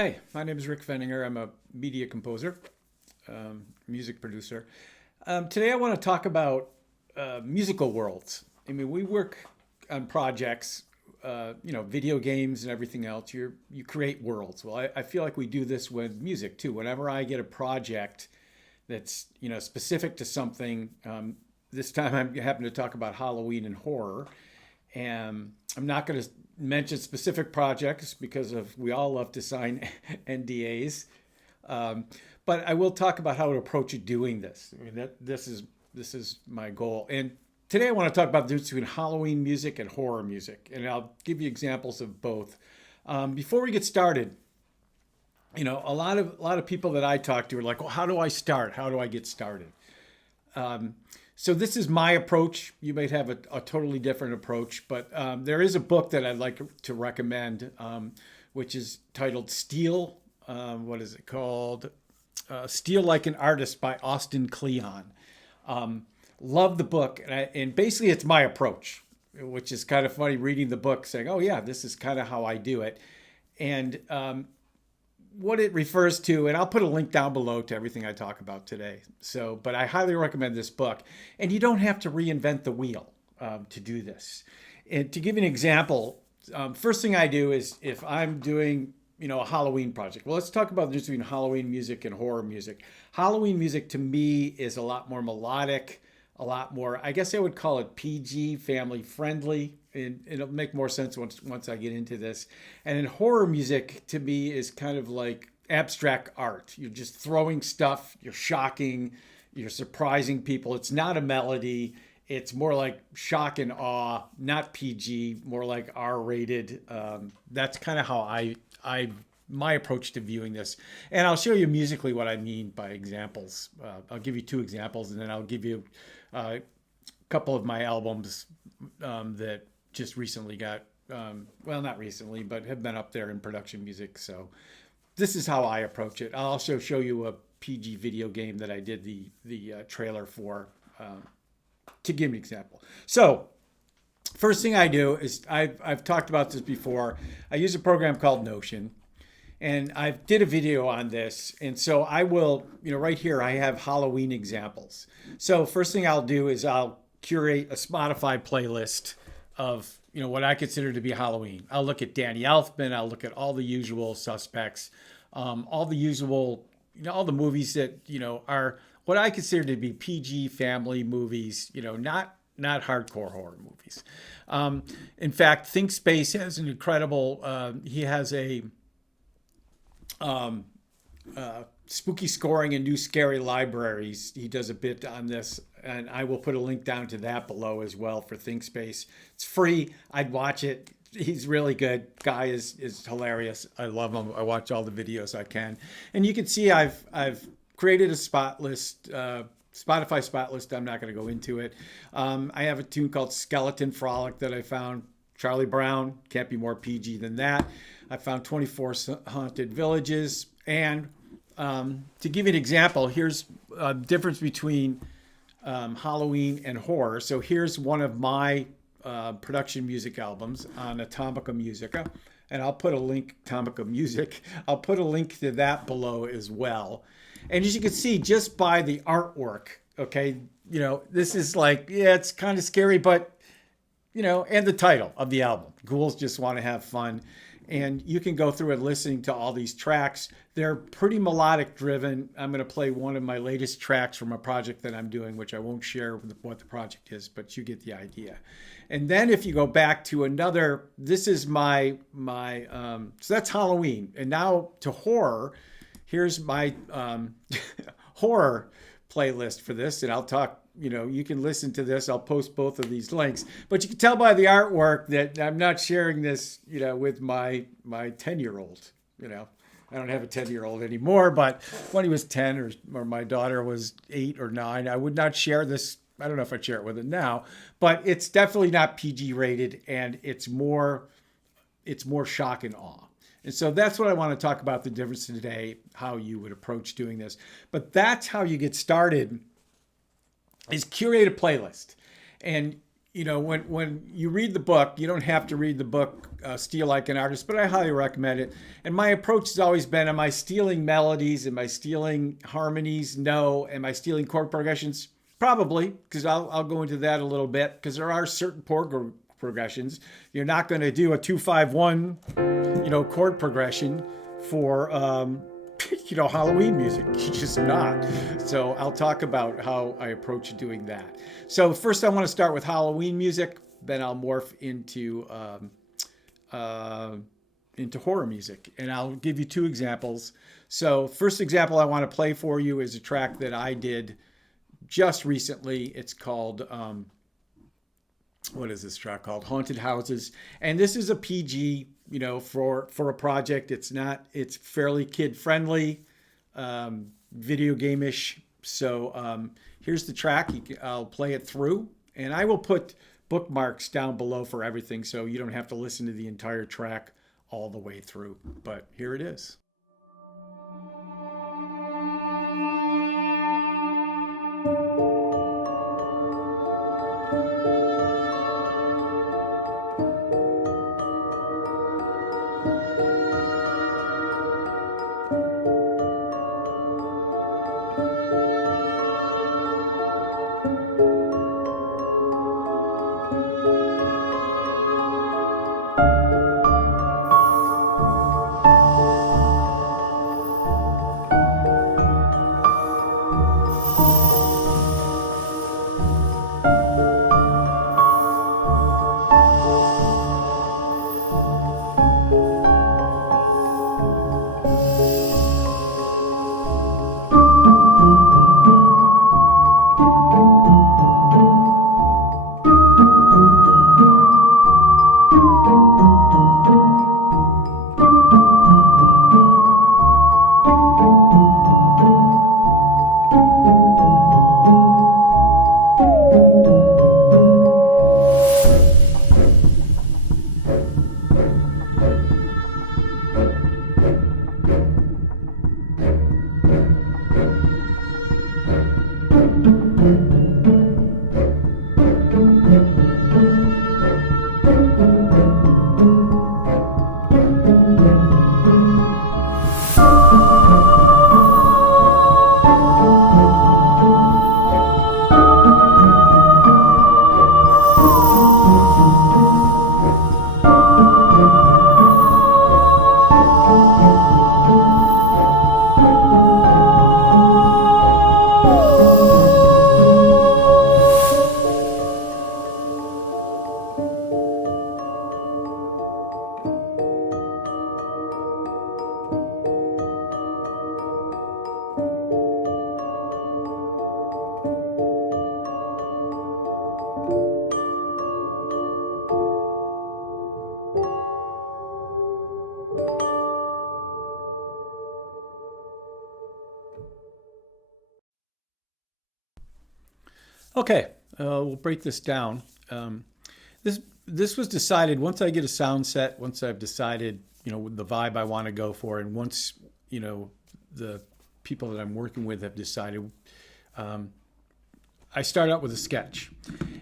Hi, my name is Rick Pfenninger. I'm a media composer, music producer. Today I want to talk about musical worlds. I mean, we work on projects, video games and everything else. You create worlds. Well, I feel like we do this with music too. Whenever I get a project that's specific to something, this time I happen to talk about Halloween and horror. And I'm not going to mention specific projects because of we all love to sign NDAs. Um, but I will talk about how to approach doing this. I mean, this is my goal. And today I want to talk about the difference between Halloween music and horror music, and I'll give you examples of both. Before we get started, a lot of people that I talk to are like, "Well, how do I start? How do I get started?" Um, so this is my approach. You might have a totally different approach, but there is a book that I'd like to recommend, which is titled "Steal." What is it called? "Steal Like an Artist" by Austin Kleon. Um, Love the book, and basically it's my approach, which is kind of funny reading the book, saying, "Oh yeah, this is kind of how I do it," and what it refers to, and I'll put a link down below to everything I talk about today. So, but I highly recommend this book, and you don't have to reinvent the wheel to do this. And to give you an example, first thing I do is if I'm doing, a Halloween project. Well, let's talk about the difference between Halloween music and horror music. Halloween music to me is a lot more melodic, a lot more, I guess I would call it PG, family friendly. And it'll make more sense once I get into this. And in horror music, to me, is kind of like abstract art. You're just throwing stuff, you're shocking, you're surprising people. It's not a melody. It's more like shock and awe, not PG, more like R-rated. That's kind of how I my approach to viewing this. And I'll show you musically what I mean by examples. I'll give you two examples, and then I'll give you a couple of my albums that just recently got, well, not recently, but have been up there in production music. So this is how I approach it. I'll also show you a PG video game that I did the trailer for, to give an example. So first thing I do is I've talked about this before. I use a program called Notion. And I did a video on this. And so I will, right here, I have Halloween examples. So first thing I'll do is I'll curate a Spotify playlist of, what I consider to be Halloween. I'll look at Danny Elfman. I'll look at all the usual suspects, all the usual, all the movies that, are what I consider to be PG family movies, not hardcore horror movies. In fact, ThinkSpace has an incredible, he has a, spooky scoring and new scary libraries. He does a bit on this, and I will put a link down to that below as well for ThinkSpace. It's free. I'd watch it. He's really good. Guy is hilarious. I love him. I watch all the videos I can, and you can see I've created a spot list. Spotify spot list. I'm not going to go into it. I have a tune called Skeleton Frolic that I found. Charlie Brown, can't be more PG than that. I found 24 Haunted Villages. And to give you an example, here's a difference between Halloween and horror. So here's one of my production music albums on Atomica Musica. And I'll put a link, Atomica Music, I'll put a link to that below as well. And as you can see, just by the artwork, okay, this is like, yeah, it's kind of scary, but and the title of the album, Ghouls Just Want to Have Fun. And you can go through and listening to all these tracks. They're pretty melodic driven. I'm going to play one of my latest tracks from a project that I'm doing, which I won't share what the project is, but you get the idea. And then if you go back to another, this is so that's Halloween. And now to horror, here's my horror playlist for this. And I'll talk, you can listen to this. I'll post both of these links, but you can tell by the artwork that I'm not sharing this, with my 10-year-old, I don't have a 10-year-old anymore, but when he was 10 or my daughter was 8 or 9, I would not share this. I don't know if I'd share it with him now, but it's definitely not PG rated, and it's more shock and awe. And so that's what I want to talk about, the difference today, how you would approach doing this. But that's how you get started, is curate a playlist. And when you read the book, you don't have to read the book Steal Like an Artist, but I highly recommend it. And my approach has always been, am I stealing melodies? Am I stealing harmonies? No. Am I stealing chord progressions? Probably, because I'll go into that a little bit, because there are certain chord progressions. You're not going to do a 2-5-1, chord progression for Halloween music. You're just not. So I'll talk about how I approach doing that. So first I want to start with Halloween music, then I'll morph into horror music, and I'll give you two examples. So first example I want to play for you is a track that I did just recently. It's called what is this track called? Haunted Houses. And this is a PG, for a project. It's fairly kid friendly, video game-ish. So here's the track. I'll play it through, and I will put bookmarks down below for everything, so you don't have to listen to the entire track all the way through. But here it is. Okay, we'll break this down. This was decided once I get a sound set, once I've decided, the vibe I want to go for, and once, the people that I'm working with have decided, I start out with a sketch.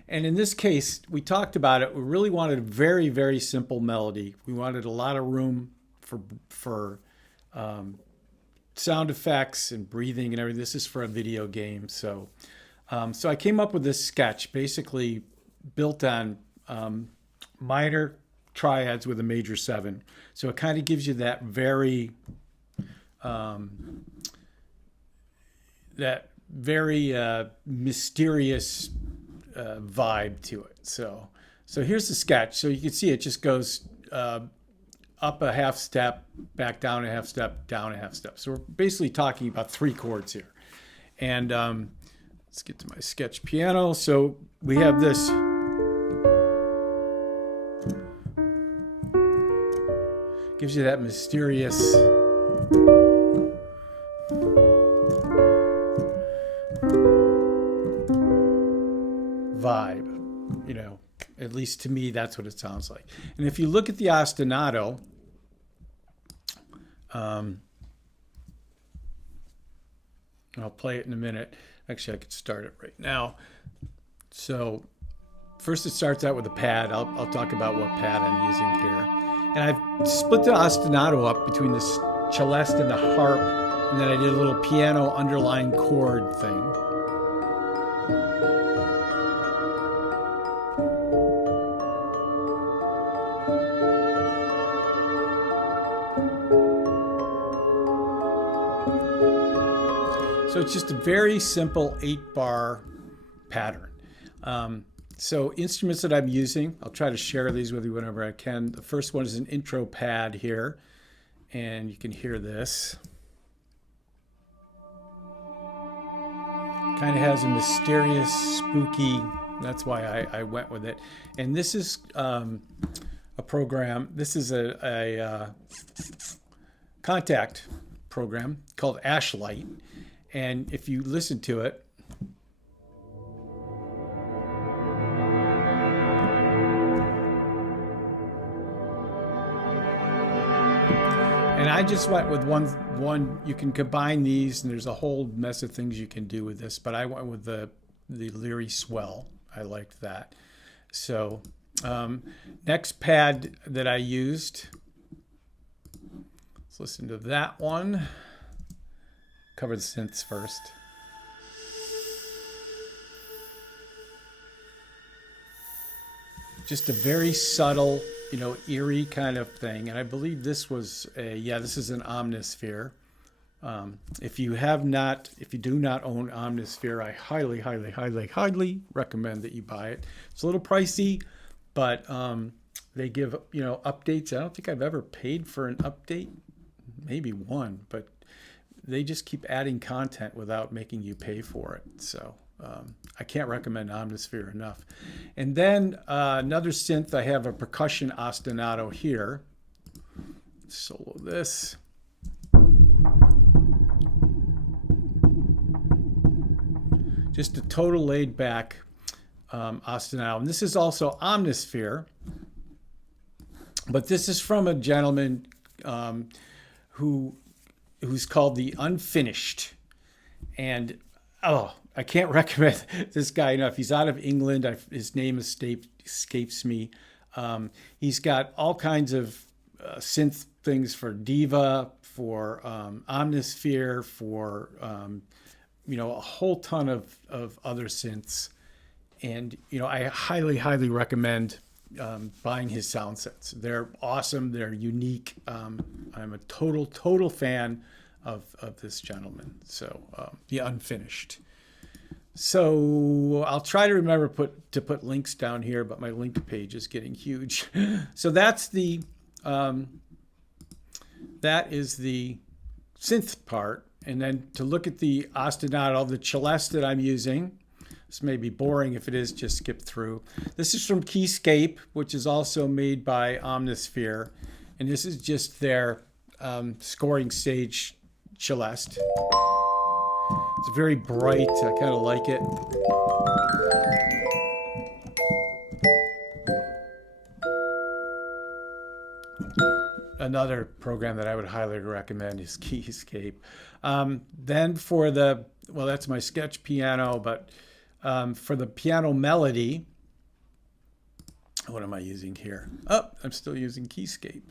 And in this case, we talked about it. We really wanted a very, very simple melody. We wanted a lot of room for sound effects and breathing and everything. This is for a video game. So I came up with this sketch, basically built on minor triads with a major 7. So it kind of gives you that very mysterious vibe to it. So here's the sketch. So you can see it just goes up a half step, back down a half step, down a half step. So we're basically talking about 3 chords here. And let's get to my sketch piano. So we have this. Gives you that mysterious vibe, at least to me, that's what it sounds like. And if you look at the ostinato, I'll play it in a minute. Actually, I could start it right now. So first it starts out with a pad. I'll talk about what pad I'm using here. And I've split the ostinato up between the celeste and the harp, and then I did a little piano underlying chord thing. So it's just a very simple 8-bar pattern. So instruments that I'm using, I'll try to share these with you whenever I can. The first one is an intro pad here, and you can hear this. Kind of has a mysterious, spooky, that's why I went with it. And this is a program, this is a contact program called Ashlight. And if you listen to it, and I just went with one. You can combine these, and there's a whole mess of things you can do with this. But I went with the Leary Swell. I liked that. So next pad that I used. Let's listen to that one. Cover the synths first. Just a very subtle, eerie kind of thing. And I believe this was this is an Omnisphere. If you do not own Omnisphere, I highly, highly, highly, highly recommend that you buy it. It's a little pricey, but they give, updates. I don't think I've ever paid for an update. Maybe one, but they just keep adding content without making you pay for it. So I can't recommend Omnisphere enough. And then another synth, I have a Percussion Ostinato here. Solo this. Just a total laid back Ostinato. And this is also Omnisphere, but this is from a gentleman who's called the Unfinished. And I can't recommend this guy enough. He's out of England. His name escapes me. He's got all kinds of synth things for Diva, for Omnisphere, for a whole ton of other synths. And I highly, highly recommend buying his sound sets. They're awesome. They're unique. I'm a total fan of this gentleman. So the Unfinished. So I'll try to remember to put links down here, but my link page is getting huge. So that's that is the synth part. And then to look at the ostinato, the celeste that I'm using. This may be boring. If it is, just skip through. This is from Keyscape, which is also made by Omnisphere. And this is just their scoring stage celeste. It's very bright. I kind of like it. Another program that I would highly recommend is Keyscape. Then for that's my sketch piano, but for the piano melody, what am I using here? I'm still using Keyscape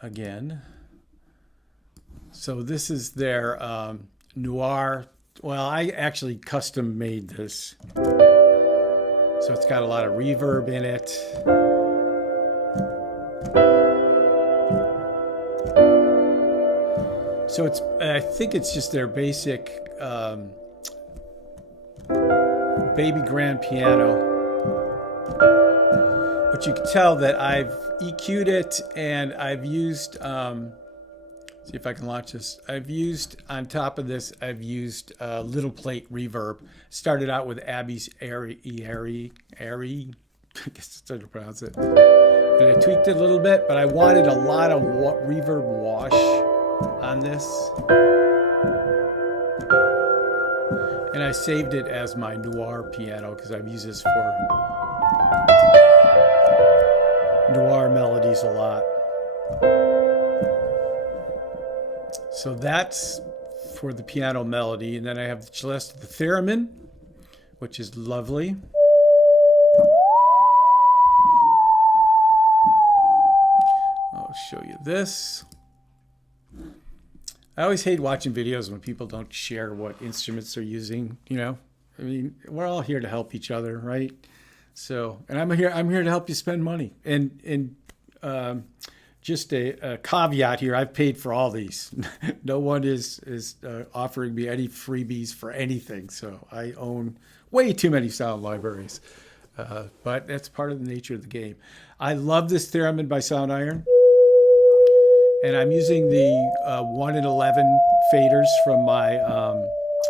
again. So this is their Noir. Well, I actually custom made this. So it's got a lot of reverb in it. So I think it's just their basic baby grand piano. But you can tell that I've EQ'd it, and I've used, see if I can launch this. On top of this, I've used little plate reverb. Started out with Abby's Airy, I guess that's how to pronounce it. And I tweaked it a little bit, but I wanted a lot of reverb wash on this. And I saved it as my Noir piano because I've used this for Noir melodies a lot. So that's for the piano melody. And then I have the celeste, the theremin, which is lovely. I'll show you this. I always hate watching videos when people don't share what instruments they're using, you know. I mean, we're all here to help each other, right? So, and I'm here to help you spend money. And just a caveat here, I've paid for all these. No one is offering me any freebies for anything. So I own way too many sound libraries. But that's part of the nature of the game. I love this theremin by Sound Iron. And I'm using the 1 in 11 faders from my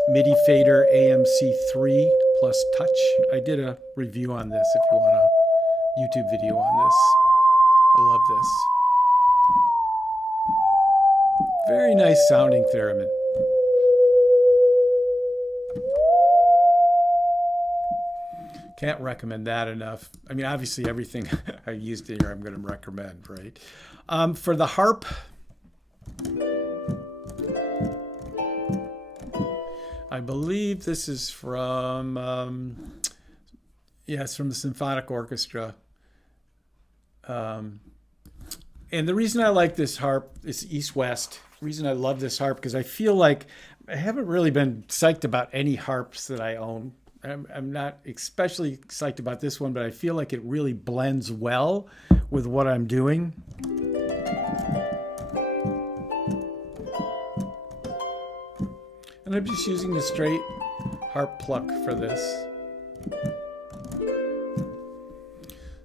MIDI fader AMC3 plus touch. I did a review on this if you want a YouTube video on this. I love this. Very nice sounding theremin. Can't recommend that enough. I mean, obviously everything I used here I'm going to recommend, right? For the harp, I believe this is from, it's from the Symphonic Orchestra. And the reason I like this harp is East-West. The reason I love this harp, because I feel like I haven't really been psyched about any harps that I own. I'm not especially psyched about this one, but I feel like it really blends well with what I'm doing. And I'm just using the straight harp pluck for this.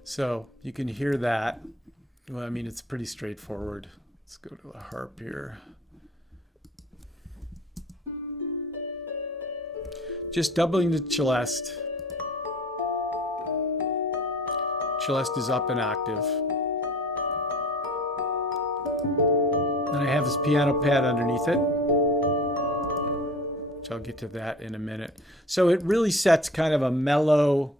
So you can hear that. Well, I mean, it's pretty straightforward. Let's go to the harp here. Just doubling the celeste. Celeste is up an octave. Then I have this piano pad underneath it, which I'll get to that in a minute. So it really sets kind of a mellow,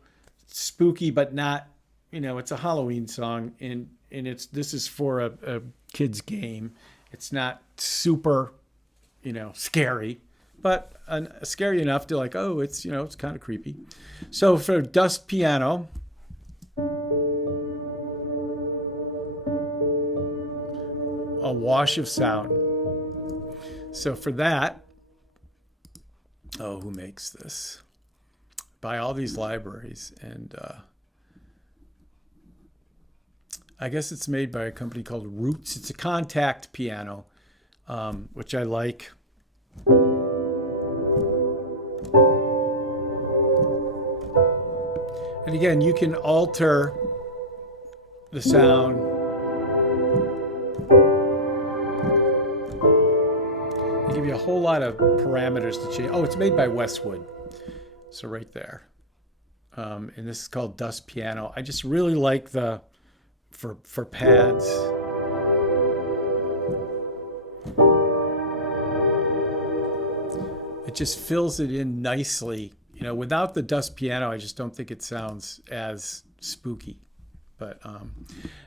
spooky, but not, you know, it's a Halloween song, and this is for a kid's game. It's not super, you know, scary, but scary enough to like, oh, it's, you know, it's kind of creepy. So for dust piano, a wash of sound. So for that, oh, who makes this? Buy all these libraries, and I guess it's made by a company called Roots. It's a contact piano, which I like. And again, you can alter the sound. They give you a whole lot of parameters to change. Oh, it's made by Westwood. So right there. And this is called Dust Piano. I just really like the, for pads. It just fills it in nicely. You know, without the dust piano, I just don't think it sounds as spooky. But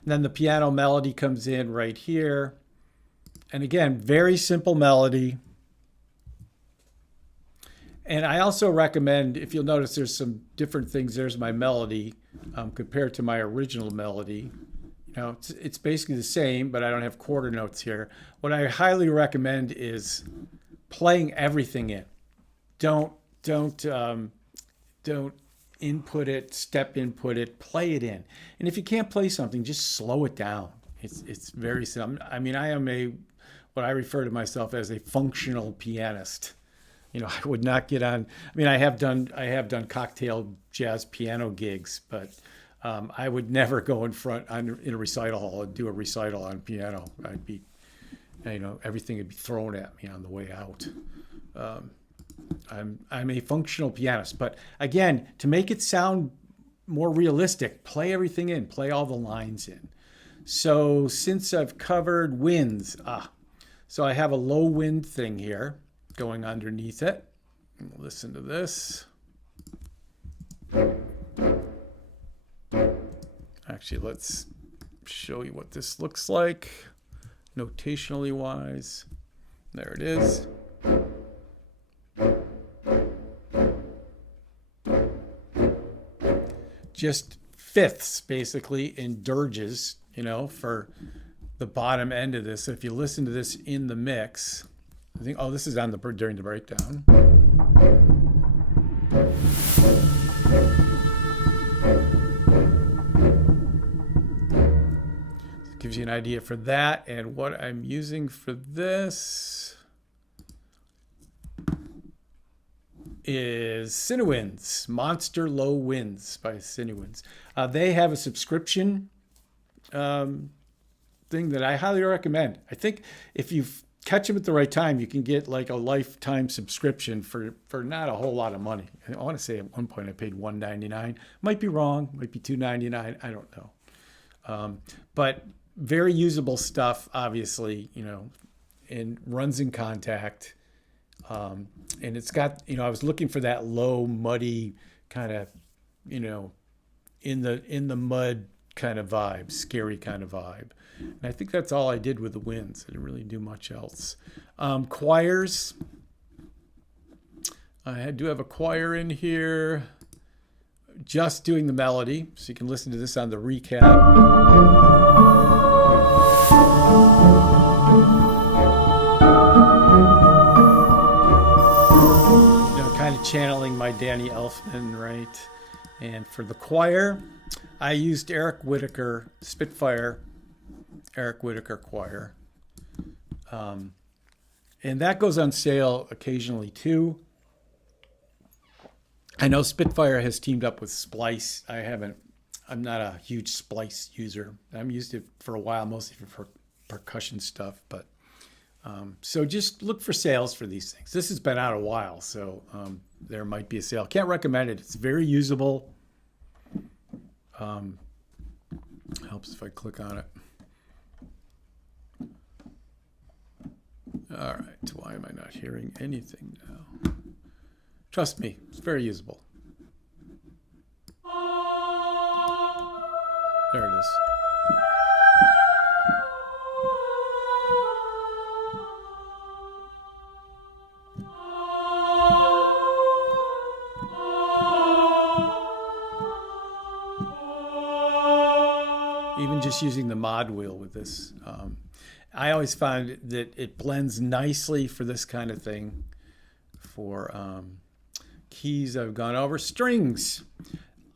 then the piano melody comes in right here. And again, very simple melody. And I also recommend, if you'll notice, there's some different things. There's my melody compared to my original melody. You know, it's basically the same, but I don't have quarter notes here. What I highly recommend is playing everything in. Don't input it, step input it, play it in. And if you can't play something, just slow it down. It's very simple. I mean, I am what I refer to myself as a functional pianist. You know, I would not get on. I mean, I have done cocktail jazz piano gigs, but I would never go in a recital hall and do a recital on piano. I'd be, you know, everything would be thrown at me on the way out. I'm a functional pianist, but again, to make it sound more realistic, play everything in, play all the lines in. So since I've covered winds, so I have a low wind thing here going underneath it. Listen to this. Actually, let's show you what this looks like, notationally wise. There it is. Just fifths, basically, in dirges, you know, for the bottom end of this. So if you listen to this in the mix, I think, oh, this is on the during the breakdown. It gives you an idea for that. And what I'm using for this is Woodwinds, Monster Low Winds by Woodwinds. They have a subscription thing that I highly recommend. I think if you catch them at the right time, you can get like a lifetime subscription for not a whole lot of money. I want to say at one point I paid $1.99. Might be wrong. Might be $2.99. I don't know. But very usable stuff, obviously, you know, and runs in Contact. And it's got, you know, I was looking for that low, muddy kind of, you know, in the mud kind of vibe, scary kind of vibe. And I think that's all I did with the Winds. I didn't really do much else. Choirs. I do have a choir in here, just doing the melody. So you can listen to this on the recap. You know, kind of channeling my Danny Elfman, right? And for the choir, I used Eric Whitaker, Spitfire, Eric Whitaker choir. And that goes on sale occasionally too. I know Spitfire has teamed up with Splice. I'm not a huge Splice user. I've used it for a while, mostly for percussion stuff. But so just look for sales for these things. This has been out a while, so there might be a sale. Can't recommend it. It's very usable. Helps if I click on it. All right, why am I not hearing anything now? Trust me, it's very usable. There it is. Even just using the mod wheel with this. I always find that it blends nicely for this kind of thing. For keys, I've gone over. Strings.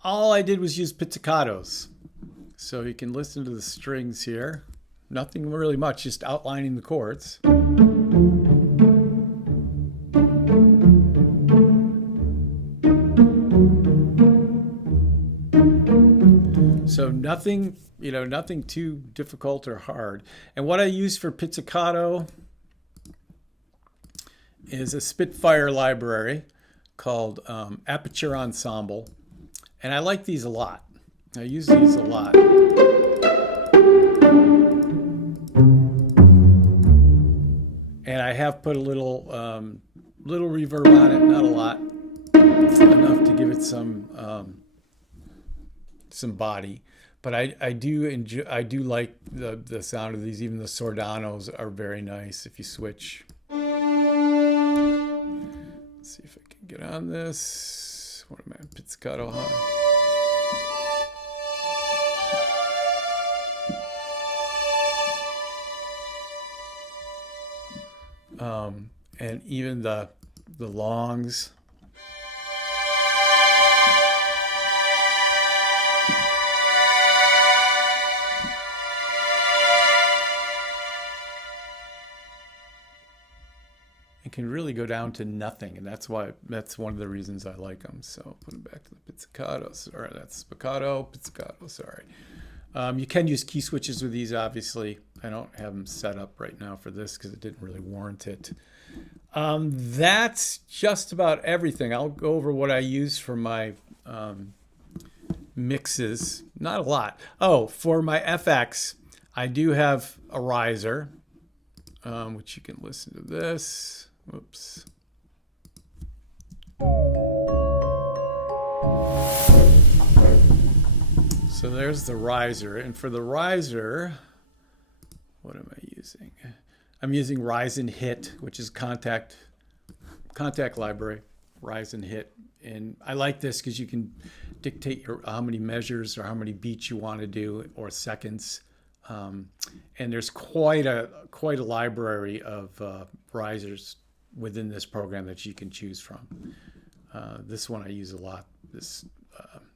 All I did was use pizzicatos. So you can listen to the strings here. Nothing really much, just outlining the chords. So nothing, you know, nothing too difficult or hard. And what I use for pizzicato is a Spitfire library called Aperture Ensemble. And I like these a lot. I use these a lot. And I have put a little reverb on it, not a lot, enough to give it some body. But I do enjoy. I do like the sound of these. Even the Sordanos are very nice if you switch. Let's see if I can get on this. What am I? Pizzicato high. And even the longs. It can really go down to nothing, and that's one of the reasons I like them. So put it back to the pizzicatos, or that's spiccato, pizzicato. Sorry. You can use key switches with these, obviously. I don't have them set up right now for this because it didn't really warrant it. That's just about everything. I'll go over what I use for my mixes. Not a lot. Oh, for my FX, I do have a riser, which you can listen to this. Whoops. So there's the riser. And for the riser, what am I using? I'm using Rise and Hit, which is Contact library, Rise and Hit. And I like this because you can dictate how many measures or how many beats you want to do or seconds. And there's quite a library of risers within this program that you can choose from. This one I use a lot, this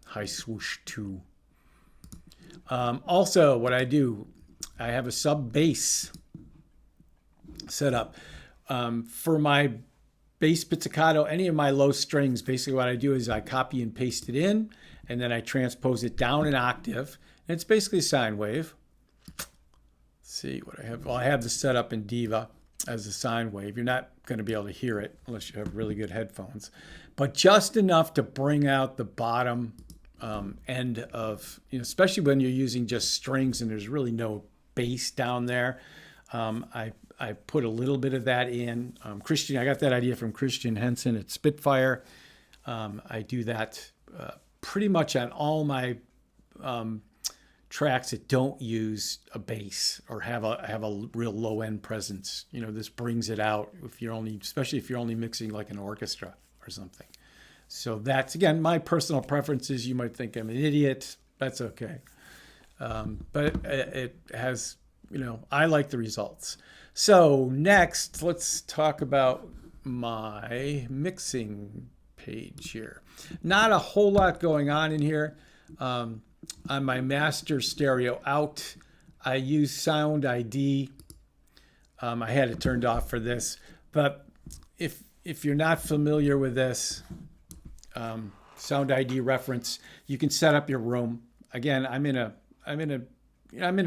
High Swoosh 2. Also, what I do, I have a sub bass set up. For my bass pizzicato, any of my low strings, basically what I do is I copy and paste it in, and then I transpose it down an octave. And it's basically a sine wave. Let's see what I have. Well, I have this set up in Diva as a sine wave. You're not going to be able to hear it unless you have really good headphones, but just enough to bring out the bottom end of, especially when you're using just strings and there's really no bass down there. I put a little bit of that in. I got that idea from Christian Henson at Spitfire. I do that pretty much on all my tracks that don't use a bass or have a real low end presence. This brings it out especially if you're only mixing like an orchestra or something. So that's, again, my personal preferences. You might think I'm an idiot. That's okay. But it has, I like the results. So next, let's talk about my mixing page here. Not a whole lot going on in here. On my master stereo out, I use Sound ID. I had it turned off for this, but if you're not familiar with this, Sound ID reference, you can set up your room. Again, I'm in a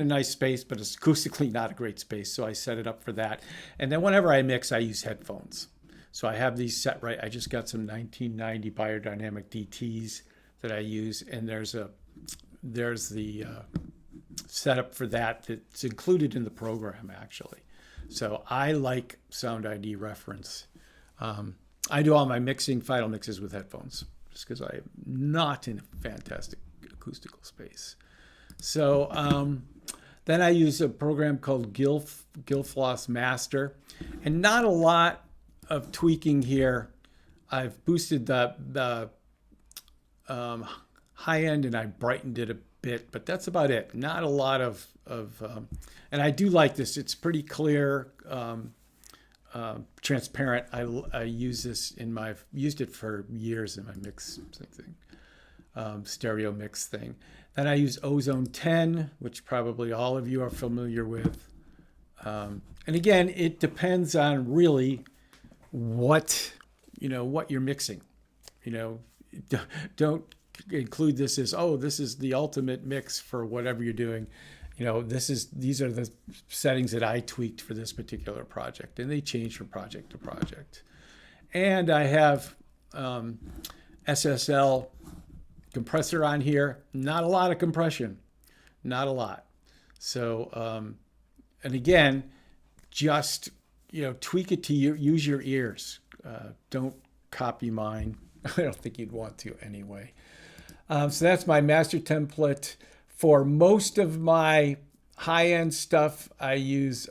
nice space, but it's acoustically not a great space, so I set it up for that. And then whenever I mix, I use headphones. So I have these set right. I just got some 1990 biodynamic DTs that I use, and there's the setup for that that's included in the program, actually. So I like Sound ID reference. I do all my final mixes with headphones, just because I am not in a fantastic acoustical space. So then I use a program called Gilfloss Master, and not a lot of tweaking here. I've boosted the high end and I brightened it a bit, but that's about it. Not a lot of and I do like this. It's pretty clear, transparent. I use this used it for years in my mix thing, stereo mix thing. Then I use Ozone 10, which probably all of you are familiar with. And again, it depends on really what you're mixing. Don't include this as, this is the ultimate mix for whatever you're doing. These are the settings that I tweaked for this particular project, and they change from project to project. And I have SSL compressor on here. Not a lot of compression, not a lot. So, and again, just, tweak it to use your ears. Don't copy mine. I don't think you'd want to anyway. So that's my master template. For most of my high-end stuff, I use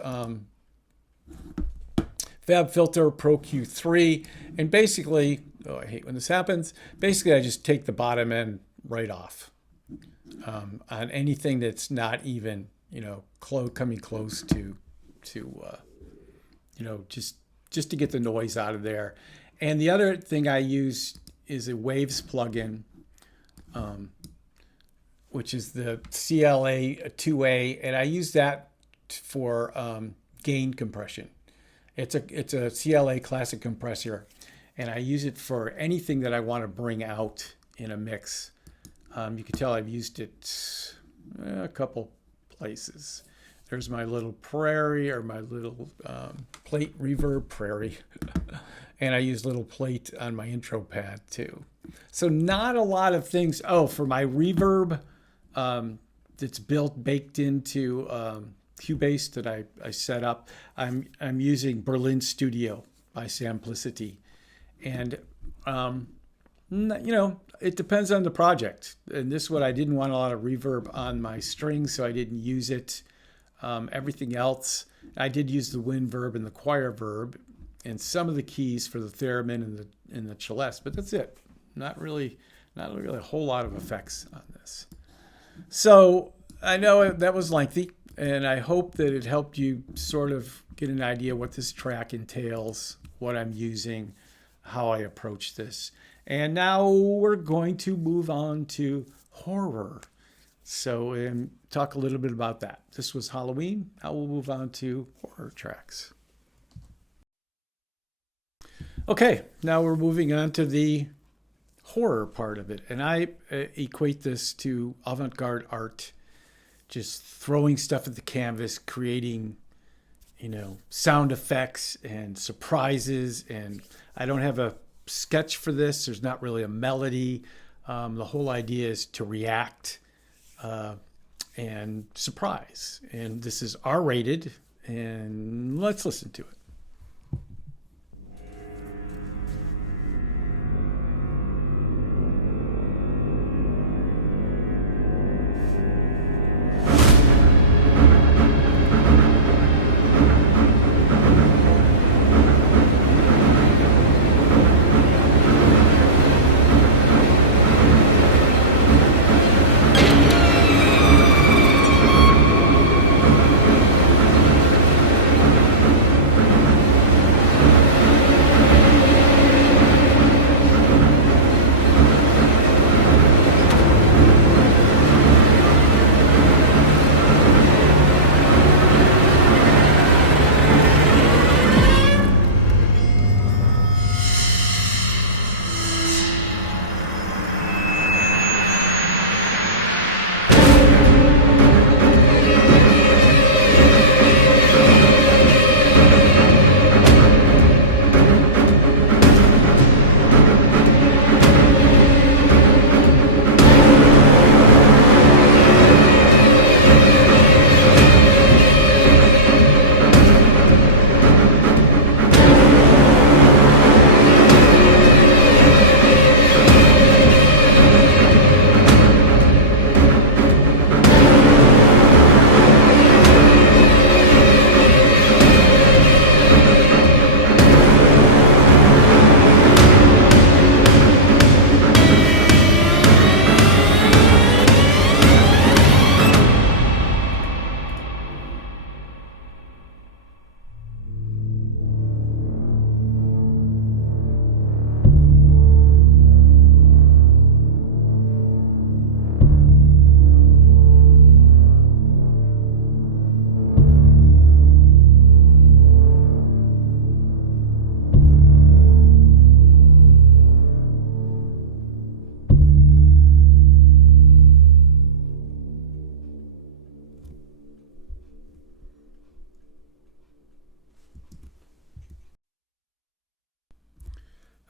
FabFilter Pro Q3. And basically, I hate when this happens. Basically, I just take the bottom end right off on anything that's not even, coming close to just to get the noise out of there. And the other thing I use is a Waves plugin, which is the CLA 2A, and I use that for gain compression. It's a CLA classic compressor, and I use it for anything that I want to bring out in a mix. You can tell I've used it a couple places. There's my little prairie, or my little plate reverb prairie. And I use little plate on my intro pad too. So not a lot of things. For my reverb, that's baked into Cubase that I set up. I'm using Berlin Studio by Samplicity. And, it depends on the project. And this one, I didn't want a lot of reverb on my strings, so I didn't use it. Everything else, I did use the wind verb and the choir verb and some of the keys for the theremin and the celeste, but that's it. Not really a whole lot of effects on this. So I know that was lengthy, and I hope that it helped you sort of get an idea what this track entails, what I'm using, how I approach this. And now we're going to move on to horror. So talk a little bit about that. This was Halloween. Now we'll move on to horror tracks. Okay, now we're moving on to the horror part of it. And I equate this to avant-garde art, just throwing stuff at the canvas, creating, sound effects and surprises. And I don't have a sketch for this. There's not really a melody. The whole idea is to react and surprise. And this is R-rated, and let's listen to it.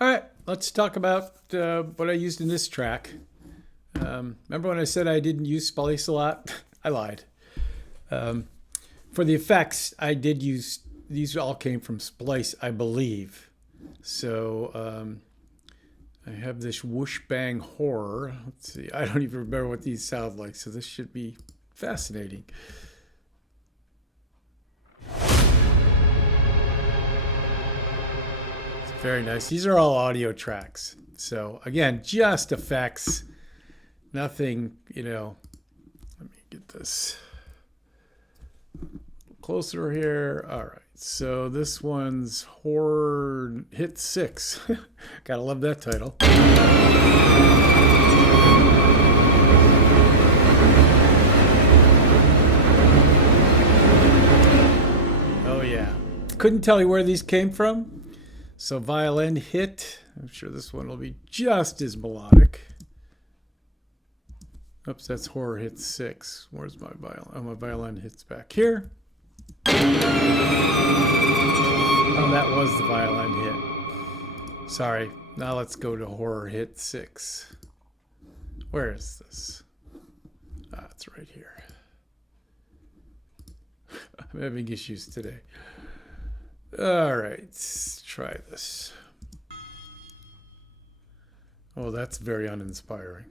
All right, let's talk about what I used in this track. Remember when I said I didn't use Splice a lot? I lied. For the effects, I did use, these all came from Splice, I believe. So I have this whoosh bang horror. Let's see, I don't even remember what these sound like, so this should be fascinating. Very nice. These are all audio tracks. So again, just effects. Nothing, let me get this closer here. All right. So this one's Horror Hit 6. Gotta love that title. Oh yeah. Couldn't tell you where these came from. So violin hit. I'm sure this one will be just as melodic. Oops, that's Horror Hit 6. Where's my violin? Oh, my violin hits back here. Oh, that was the violin hit. Sorry. Now let's go to Horror Hit 6. Where is this? Ah, it's right here. I'm having issues today. All right, let's try this. Oh, that's very uninspiring.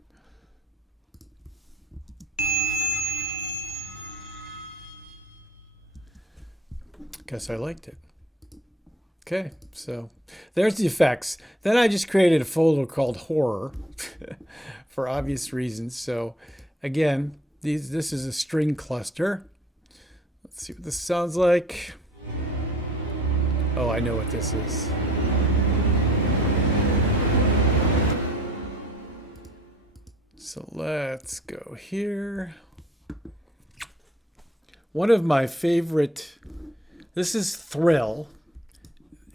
Guess I liked it. Okay, so there's the effects. Then I just created a folder called Horror for obvious reasons. So again, this is a string cluster. Let's see what this sounds like. Oh, I know what this is. So let's go here. One of my favorite, this is Thrill,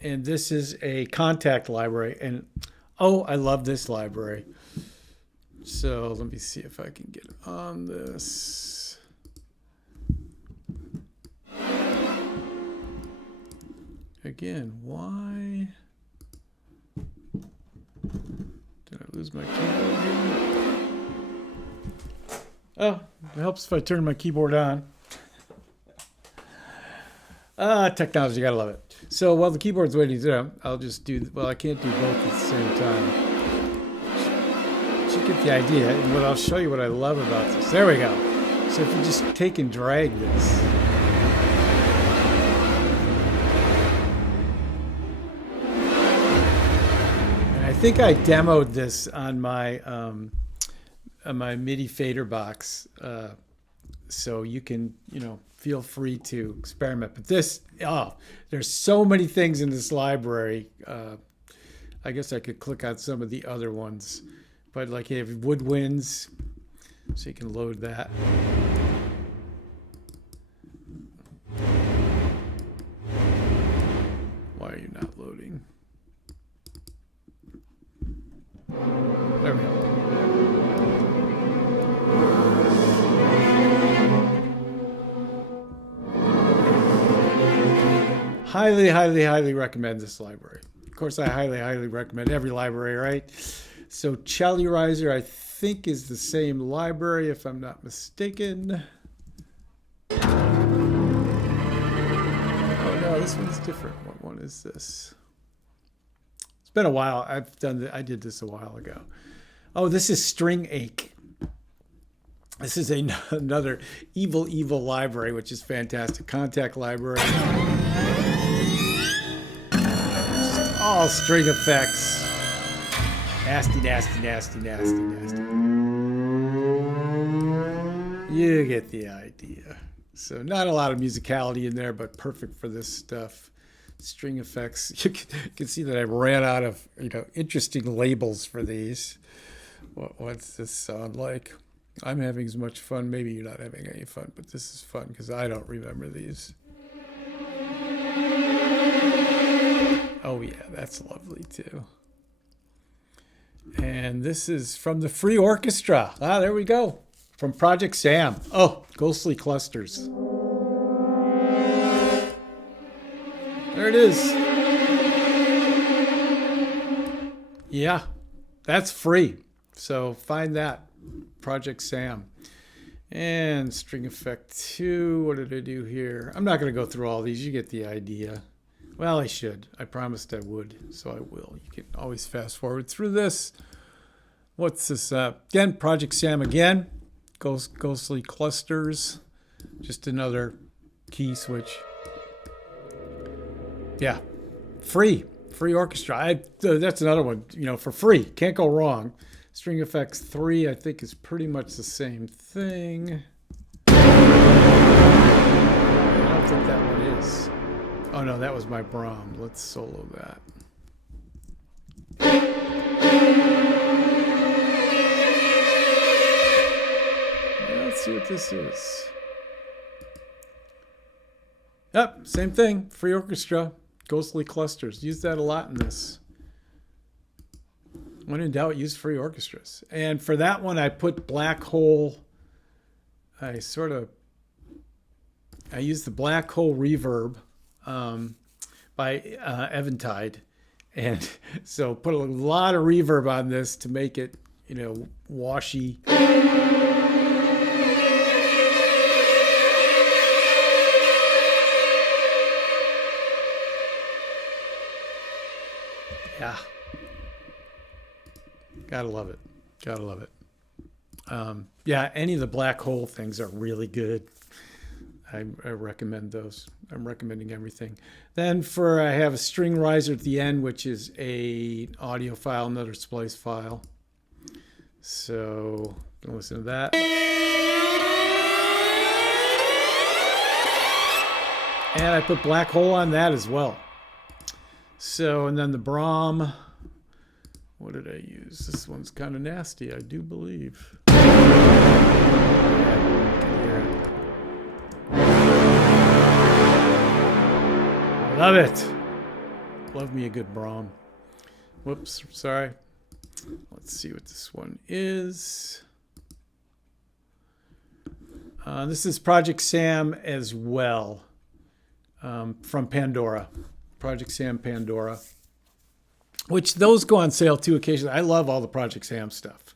and this is a Contact library. And oh, I love this library. So let me see if I can get on this. Again, why did I lose my keyboard here? Oh, it helps if I turn my keyboard on. Technology, gotta love it. So while the keyboard's waiting to do, I'll just do, well, I can't do both at the same time. But you get the idea, and what I'll show you what I love about this. There we go. So if you just take and drag this. And I think I demoed this on my MIDI fader box. So you can, feel free to experiment. But this, there's so many things in this library. I guess I could click on some of the other ones. But like you have Woodwinds, so you can load that. Why are you not loading? There we go. Highly, highly, highly recommend this library. Of course, I highly, highly recommend every library, right? So Cellurizer, I think, is the same library, if I'm not mistaken. Oh no, this one's different. What one is this? It's been a while. I did this a while ago. Oh, this is String Ache. This is another evil, evil library, which is fantastic. Contact library. Just all string effects. Nasty, nasty, nasty, nasty, nasty. You get the idea. So not a lot of musicality in there, but perfect for this stuff. String effects. You can see that I ran out of interesting labels for these. What's this sound like? I'm having as much fun. Maybe you're not having any fun, but this is fun because I don't remember these. Oh yeah, that's lovely too. And this is from the Free Orchestra. Ah, there we go. From Project Sam. Oh, Ghostly Clusters. There it is. Yeah, that's free. So find that. Project Sam. And String Effect 2. What did I do here? I'm not going to go through all these. You get the idea. Well, I should. I promised I would, so I will. You can always fast forward through this. What's this? Again, Project Sam again. Ghostly Clusters. Just another key switch. Yeah. Free. Free orchestra. That's another one, for free. Can't go wrong. String Effects 3, I think, is pretty much the same thing. I don't think that one is. Oh, no, that was my Brahm. Let's solo that. Let's see what this is. Yep, same thing. Free orchestra. Ghostly Clusters. Use that a lot in this. When in doubt, use free orchestras. And for that one, I put Black Hole. I used the Black Hole Reverb by Eventide. And so put a lot of reverb on this to make it, washy. Yeah. Gotta love it. Gotta love it. Yeah, any of the Black Hole things are really good. I recommend those. I'm recommending everything. Then I have a string riser at the end, which is a audio file, another splice file. So listen to that. And I put Black Hole on that as well. So, and then the Brahm. What did I use? This one's kind of nasty, I do believe. Love it. Love me a good Brahm. Whoops, sorry. Let's see what this one is. This is Project Sam as well, from Pandora. Project Sam Pandora. Which those go on sale too occasionally. I love all the Project Sam stuff.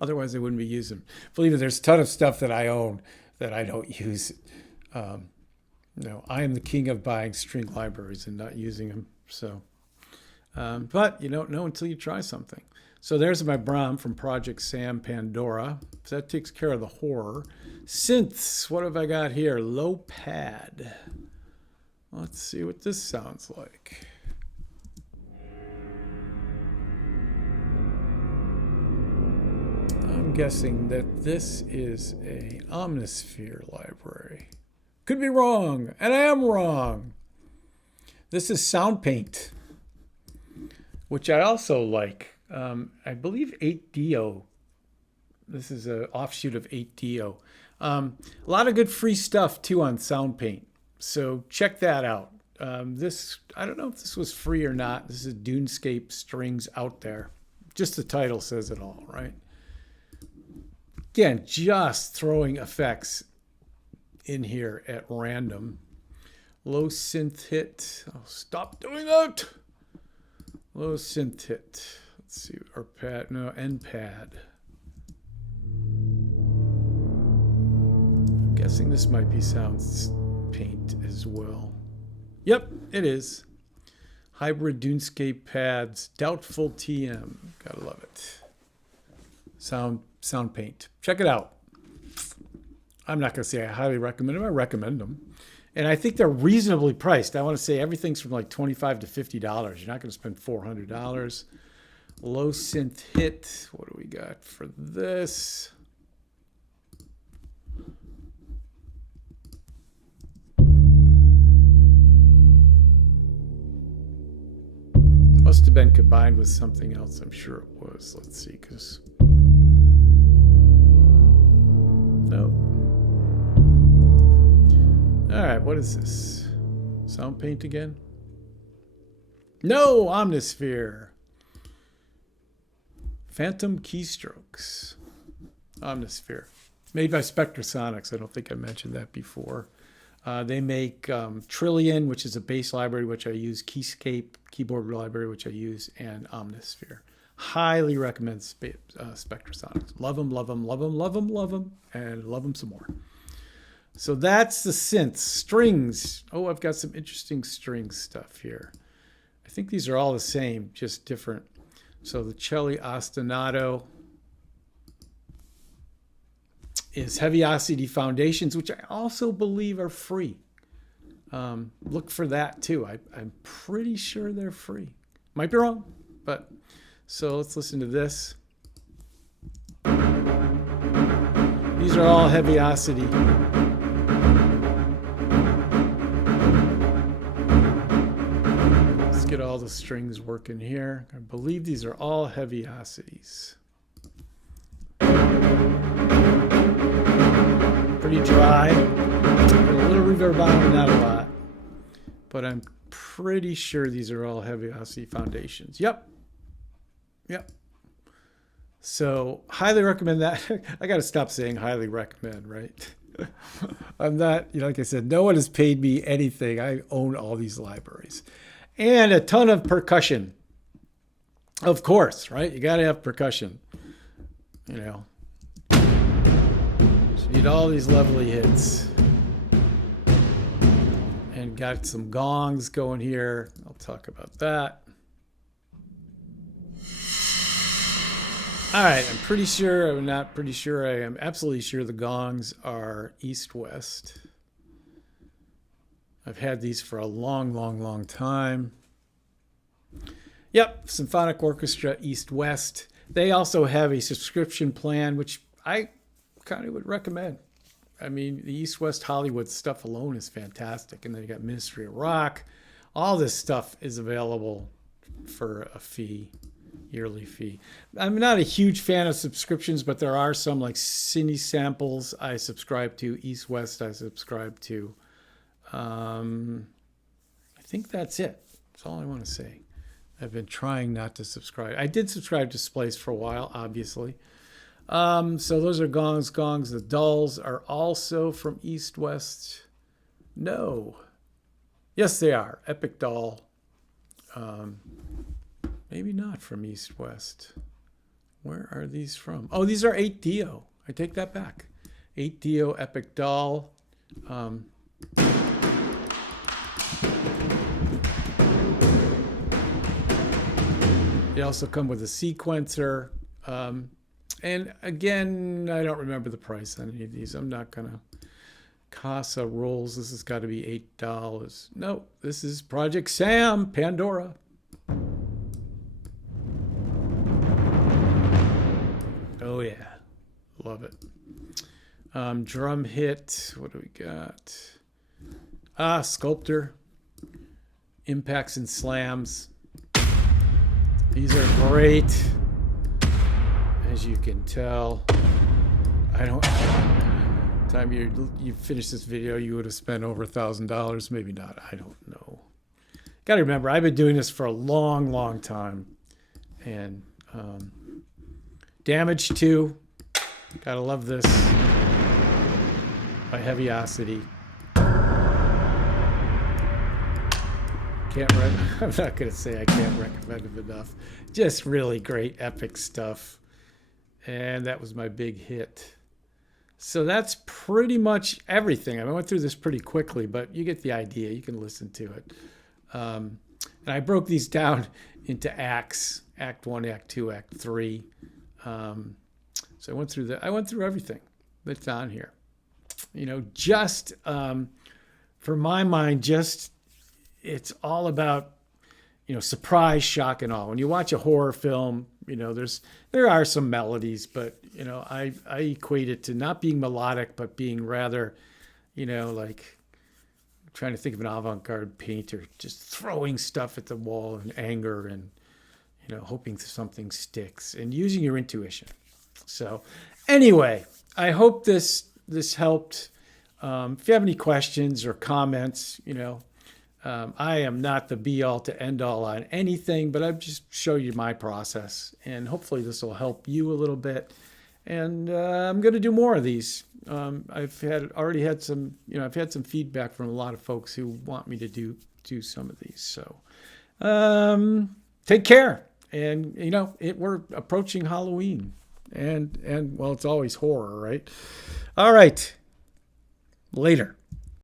Otherwise, I wouldn't be using them. Believe me, there's a ton of stuff that I own that I don't use. No, I am the king of buying string libraries and not using them. So, but you don't know until you try something. So there's my Brahm from Project Sam Pandora. So that takes care of the horror. Synths, what have I got here? Low pad. Let's see what this sounds like. I'm guessing that this is a Omnisphere library. Could be wrong, and I am wrong. This is SoundPaint, which I also like. I believe 8Dio. This is an offshoot of 8Dio. A lot of good free stuff too on SoundPaint. So check that out. This, I don't know if this was free or not. This is Dunescape Strings Out There. Just the title says it all, right? Again, just throwing effects in here at random. Low synth hit. I'll stop doing that. Low synth hit. Let's see, or pad, no, end pad. I'm guessing this might be SoundPaint as well. Yep, it is. Hybrid Dunescape pads, doubtful TM. Gotta love it. SoundPaint. Check it out. I'm not going to say I highly recommend them. I recommend them. And I think they're reasonably priced. I want to say everything's from like $25 to $50. You're not going to spend $400. Low synth hit. What do we got for this? Must have been combined with something else. I'm sure it was. Let's see, because... No. All right, what is this? SoundPaint again? No, Omnisphere. Phantom Keystrokes. Omnisphere. Made by Spectrasonics. I don't think I mentioned that before. They make Trillion, which is a bass library, which I use, Keyscape, keyboard library, which I use, and Omnisphere. Highly recommend Spectrasonics. Love them, love them, love them, love them, love them, and love them some more. So that's the synths. Strings. Oh, I've got some interesting string stuff here. I think these are all the same, just different. So the Celli Ostinato is Heavy Osity Foundations, which I also believe are free. Look for that too. I'm pretty sure they're free. Might be wrong, but so let's listen to this. These are all Heavy Osity. Let's get all the strings working here. I believe these are all Heavy Osities. Pretty dry. A little reverb on them, not a lot. But I'm pretty sure these are all Heavy Osity Foundations. Yep. Yep. So highly recommend that. I got to stop saying highly recommend, right? I'm not, like I said, no one has paid me anything. I own all these libraries. And a ton of percussion. Of course, right? You got to have percussion. So you need all these lovely hits. And got some gongs going here. I'll talk about that. All right, I'm pretty sure, I'm not pretty sure, I am absolutely sure the gongs are east-west. I've had these for a long, long, long time. Yep, Symphonic Orchestra East-West. They also have a subscription plan, which I kind of would recommend. I mean, the East West Hollywood stuff alone is fantastic. And then you got Ministry of Rock. All this stuff is available for a fee, yearly fee. I'm not a huge fan of subscriptions, but there are some like Cine Samples I subscribe to, East West I subscribe to. I think that's it. That's all I want to say. I've been trying not to subscribe. I did subscribe to Splice for a while, obviously. So those are Gongs. The Dulls are also from East West. No. Yes, they are. Epic Doll. Maybe not from East West. Where are these from? Oh, these are 8 Dio. I take that back. 8 Dio, Epic Doll. They also come with a sequencer. And again, I don't remember the price on any of these. I'm not going to. Casa Rolls. This has got to be $8. No, this is Project Sam, Pandora. Oh, yeah. Love it. Drum hit. What do we got? Sculptor. Impacts and slams. These are great. As you can tell, time you finish this video, you would have spent over $1,000. Maybe not. I don't know. Got to remember, I've been doing this for a long, long time. And Damage 2. Gotta love this. By Heaviosity. I'm not going to say I can't recommend it enough. Just really great, epic stuff. And that was my big hit. So that's pretty much everything. I went through this pretty quickly, but you get the idea. You can listen to it. And I broke these down into acts, Act 1, Act 2, Act 3. So I went through everything that's on here. You know, just for my mind, it's all about, you know, surprise, shock, and awe. When you watch a horror film, you know, there are some melodies, but, you know, I equate it to not being melodic, but being rather, you know, like I'm trying to think of an avant-garde painter, just throwing stuff at the wall in anger and, you know, hoping something sticks and using your intuition. So anyway, I hope this helped. If you have any questions or comments, you know, I am not the be-all to end-all on anything, but I've just show you my process, and hopefully this will help you a little bit. And I'm going to do more of these. I've had some feedback from a lot of folks who want me to do some of these. So take care, and you know we're approaching Halloween, and well, it's always horror, right? All right, later.